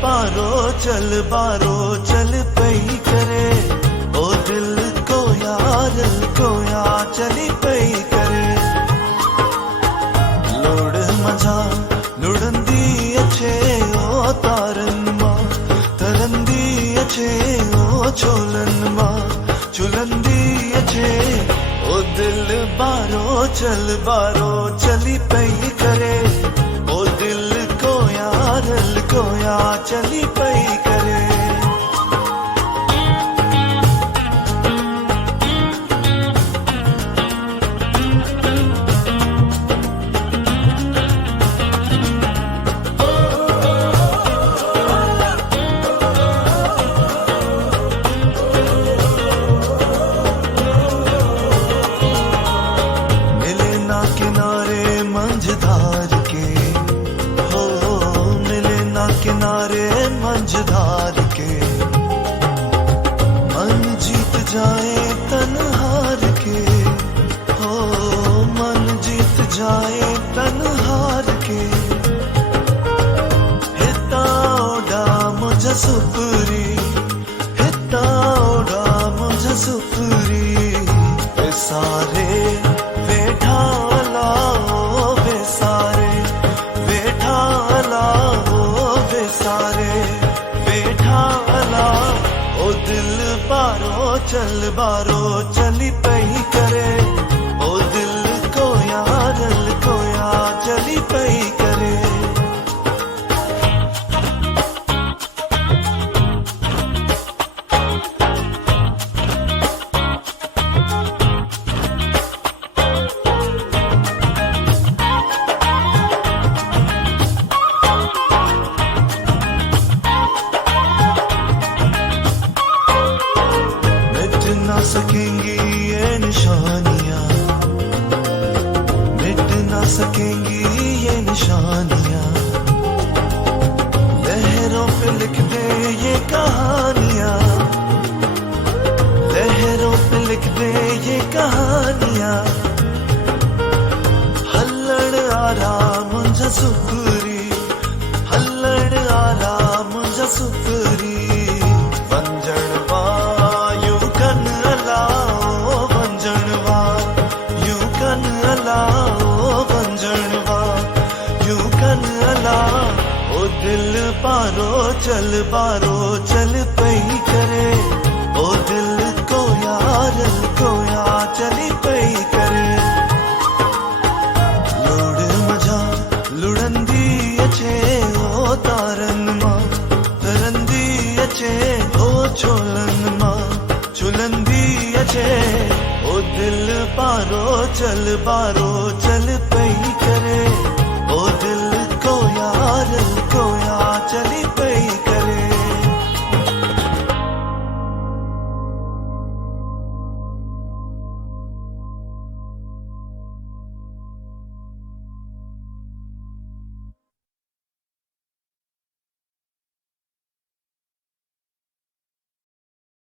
पारो चल पई करे, ओ दिल को या चली पई करे। लोड़ मजा लुड़ंदी अचे ओ तारन मां, तरंदी अचे ओ छोलन मां, चुलंदी अचे ओ दिल बारो चली पई करे, ओ दिल को या चली पई करे। मिले ना किनारे मंझधार के, हो मिले ना किनारे मंझधार के, मन जीत जाए तन हार के, हो मन जीत जाए तन हार के। हिता ओडा मुझ सुपरी, हिता ओडा मुझ सुपरी, वे सारे वेठा लाओ वे सारे, वेठा लाओ वे सारे, वेठा लाओ ओ दिल बारो चली पई करे, ओ दिल को या चली पई करे। मिट ना सकेंगी ये निशानियां, मिट ना सकेंगी ये निशानियां, लहरों पे लिख दे ये कहानियां, लहरों पे लिख दे ये कहानियां। हल्लड़ आरा मुझ सुपरी, हल्लड़ आरा मुझ सुपरी, वंजणवा यूं कन अलाओ वंजणवा, यूं कन अलाओ वंजणवा, यूं कन अलाओ ओ दिल पारो चल पई करे, ओ दिल को या चली पई करे। लोड़ मजा लुड़ंदी अचे ओ तारन मां, तरंदी अचे ओ छोलन मां, चुलंदी अचे ओ दिल बारो चल